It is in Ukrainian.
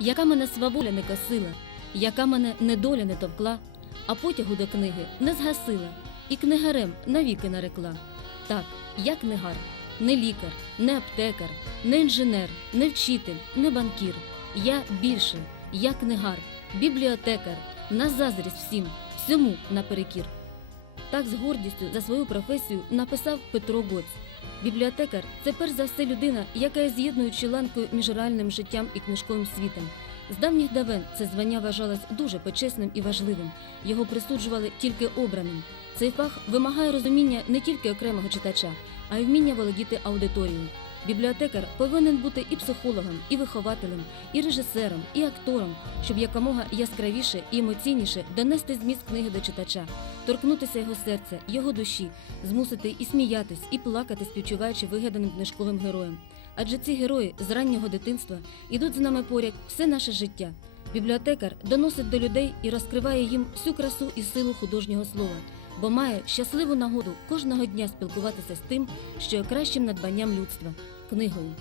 яка мене сваволя не косила, яка мене недоля не товкла, а потягу до книги не згасила, і книгарем навіки нарекла. Так, я книгар, не лікар, не аптекар, не інженер, не вчитель, не банкір. Я більше, я книгар, бібліотекар, на заздрість всім, всьому наперекір. Так з гордістю за свою професію написав Петро Гоц. Бібліотекар це перш за все людина, яка є з'єднуючою ланкою між реальним життям і книжковим світом. З давніх давен це звання вважалось дуже почесним і важливим. Його присуджували тільки обраним. Цей фах вимагає розуміння не тільки окремого читача, а й вміння володіти аудиторією. Бібліотекар повинен бути і психологом, і вихователем, і режисером, і актором, щоб якомога яскравіше і емоційніше донести зміст книги до читача, торкнутися його серця, його душі, змусити і сміятись, і плакати, співчуваючи вигаданим книжковим героям. Адже ці герої з раннього дитинства ідуть з нами поряд все наше життя. Бібліотекар доносить до людей і розкриває їм всю красу і силу художнього слова, бо має щасливу нагоду кожного дня спілкуватися з тим, що є кращим надбанням людства книгою.